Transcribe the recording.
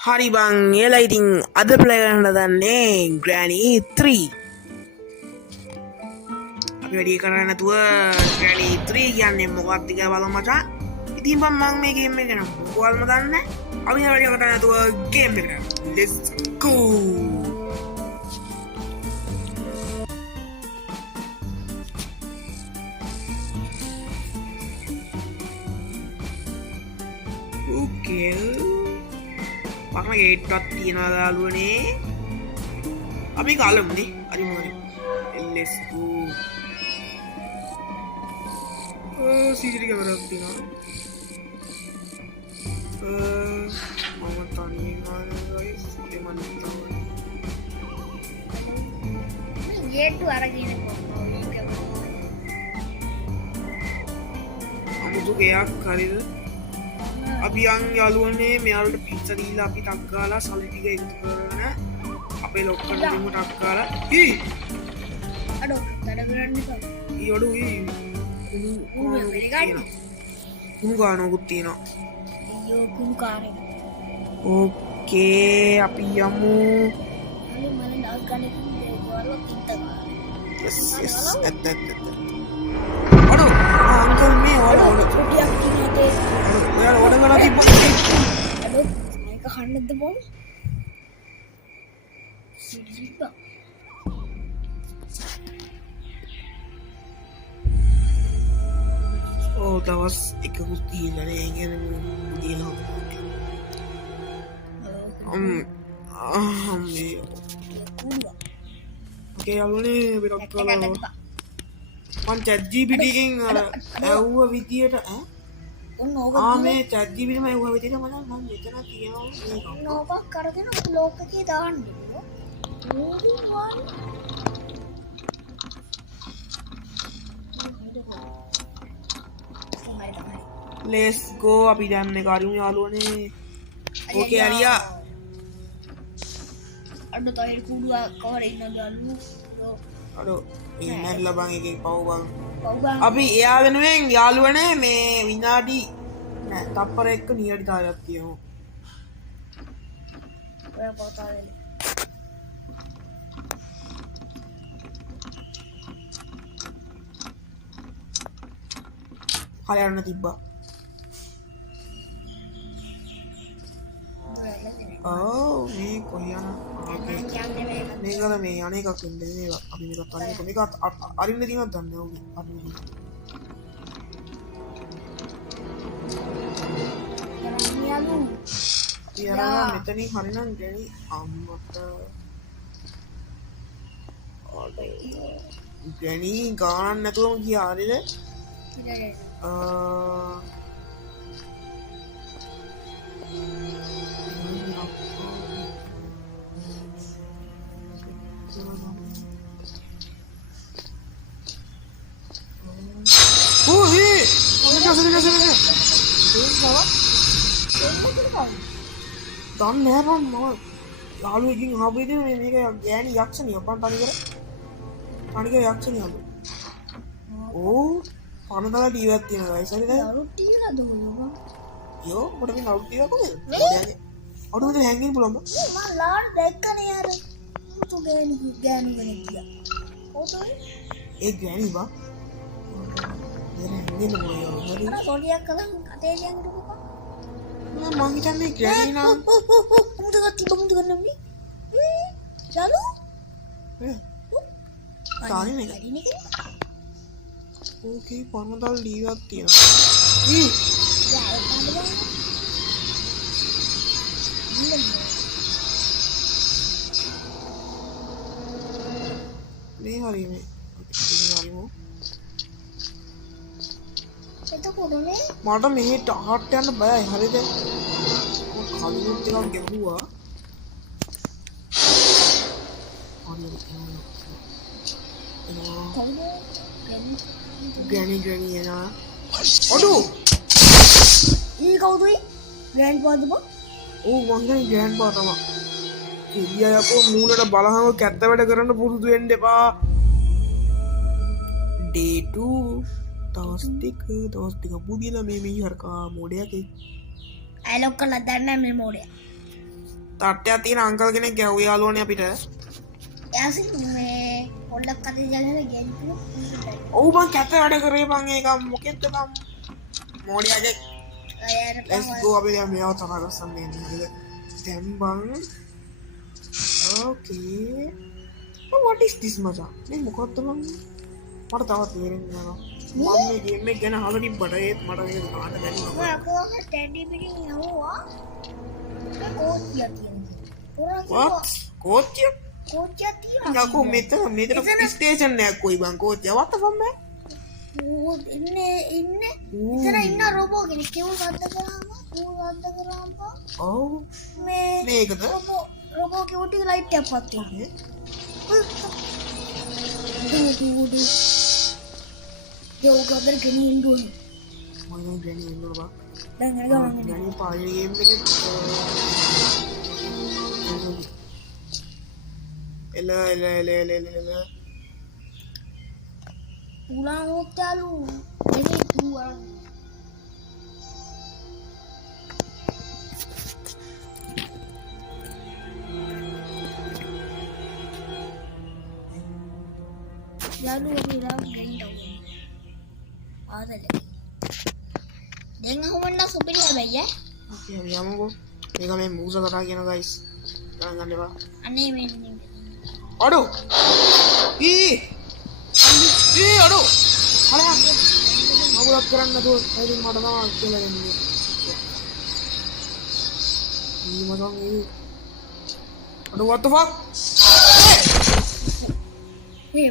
හරි බං එලා ඉතින් අද ප්ලේ කරන්න දන්නේ Granny 3 අපි වැඩි කරන්නේ නැතුව Granny 3 කියන්නේ මොකක්ද කියලා බලමු මචං. ඉතින් මම මේ ගේම් එක ගැන මොකවල්ම දන්නේ නැහැ. අපි වැඩි කරන්නේ නැතුව ගේම් එකට let's go. Okay. Pakna gate එකක් තියනවා දාලුවනේ. අපි ගාලමුනේ. හරි මොකද? let's go. CCTV කැමරා එකක් තියනවා. මම තනියෙන් ආවේ guys. එමන් තමයි. ගේට් අරගෙන කොහොමද? අමුතු ගයක් හරිද? අපි යන් යාළුවනේ මෙයාලට පිට්සා දීලා අපි ටක් ගාලා සල්ලි ටික එකතු කරගෙන අපේ ලොක්කට දෙමු ටක් ගාලා අඩෝ තඩ කරන්නේ කොහොමද? ඊ අඩෝ කුණු ගානකුත් තියෙනවා. අයියෝ කුණු කාරේ. ඕකේ අපි යමු. අනේ මම ඩාල් ගන්න කිව්වා තින්තවා. yes ඇත්ත අඩෝ අංකල් මේ ඔයාලා පොඩියක් කිව්වේ ඔයාලා ඕඩර් කරලා තිබ්බොත් අඩෝ මේක කන්නද බොම්? සිරිපා දවස් එකකුත් තියෙනනේ ඒ කියන්නේ දිනන මේ කුණුවා. ඔකේ යාළුවනේ අපි ටක් කරලා මං chat gpt එකෙන් අර ඇව්ව විදියට ඔන්න ඕක මේ chat gpt එකෙන් ඇව්ව විදියට මම මෙතන කියනවා මේක ඔන්න ඕක කරගෙන බ්ලොග් එකේ දාන්න let's go අපි දැන් මේ කරිමු යාළුවනේ ඕකේ හරියා අන්න තයි කුඩුවා කවර ඉන්න ගලු අඩෝ මේ මැරලා බං එකේ පව් බං පව්ගන් අපි එයා වෙනුවෙන් යාළුවනේ මේ විනාඩි නෑ තප්පර එක්ක නියඩි තාලක් තියමු ඔය පොතාලේ හරියන්න තිබ්බා මේ කොහේ යන මේකද මේ අනේකක් වෙන්නේ මේක අපි මේක අරින්න මේක අරින්න දිනක් දන්නේ ඕනේ අරින්න යනවා මෙතනින් හරිනම් ගෑනි අම්මට ගෑනි ගානක් නැතුවම ගියා හරිද දන්න නෑබම් මම යාළුවකින් ආපු ඉතින් මේක ගෑණි යක්ෂණිය බං තනිකර යක්ෂණිය අද ඕ පනතලා ටීවී එකක් තියෙනවා guys හරිද නරුට් ටීවී නේද ඔය යෝ මට මේ නරුට් ටීවී එකක් කොහෙද අඩු මෙතන හැංගින්න පුළුවන් බං මම ලාඩ් දැක්කනේ යාර මුතු ගෑනු කෙනෙක් ගියා කොතනද ඒ ගෑණි බං එතන හැංගින්න පුළුවන් හරි අර පොඩියක් කලන් අතේ ලියන් හිටපුවා මං හිතන්නේ ගෑණි නම් මුතු ගන්න චලු තානේ මේක අරිනේ කෙනෙක් ඕකේ පනතල් ටීවී එකක් තියෙනවා මේ හරි මේ හරිමු එතකොටනේ මට මෙහෙට හට් යන්න බයයි හරිද කලිනුත් ටිකක් ගෙවුවා ගෑනි එනවා අඩෝ ඊ කවුද ග්‍රෑන්ඩ් පාද බං ඕ මං ගන්නේ ග්‍රෑන්ඩ් පා තමයි කිලියා යකෝ මූණට බලහම කැත්ත වැඩ කරන්න පුරුදු වෙන්න එපා day 2 දවස් ටික පුදිලා මේ මිනිහරකා මොඩයක් ඇලොක් කරලා දැන්න මේ මොඩේ තට්ටයක් තියෙන අංකල් කෙනෙක් ගැහුවේ යාළුවනේ අපිට. එයාසින් මේ පොඩ්ඩක් කතා කරලා ගෑනි ඔව් මං කැත වැඩ කරේ මං ඒක මොකෙද්ද මං මොඩියාගේ let's go අපි දැන් මේව තමයි ගස්සන්නේ නේද දැන් බං okay what is this මචං මේ මොකක්ද මං මට තවත් තේරෙන්නේ නැහැ මම මේ ගේම් එක ගැන අහලා තිබ්බට ඒත් මට ඒක ගන්න බැරි වුණා කොහොමද ටැඩි බිරින් යවුවා කෝච්චිය තියෙනවා what කෝච්චිය කෝච්චිය තියෙනවා යකෝ මෙතන ස්ටේෂන් එකක් කොයි බං කෝච්චිය what the fuck man ඉන්නේ ඉතන ඉන්න රෝබෝ කෙනෙක් කිව්ව සද්ද කරාම ඔව් මේ මේකද රෝබෝ කිව්වට ලයිට් එකක් පත් වෙනවා දුදු යෝගාදර ගෙනින් දුන්නේ මම ගෙනින් ඉන්නවා බං දැන් ගමන් ගෙනින් පාරේ ගේම් එකේ එල pulang hotel lu jadi pulang lalu bilang gay daw ada deh dia ngawan na supir ya bay oke යමුකෝ මේක මේ මූස කතා කියන guys ගන්න එපා aneh men අඩෝ අඩෝ හරි මම කරන්න නෑ ඉතින් මට තමයි කියලා දෙන්නේ මචං අඩෝ what the fuck hey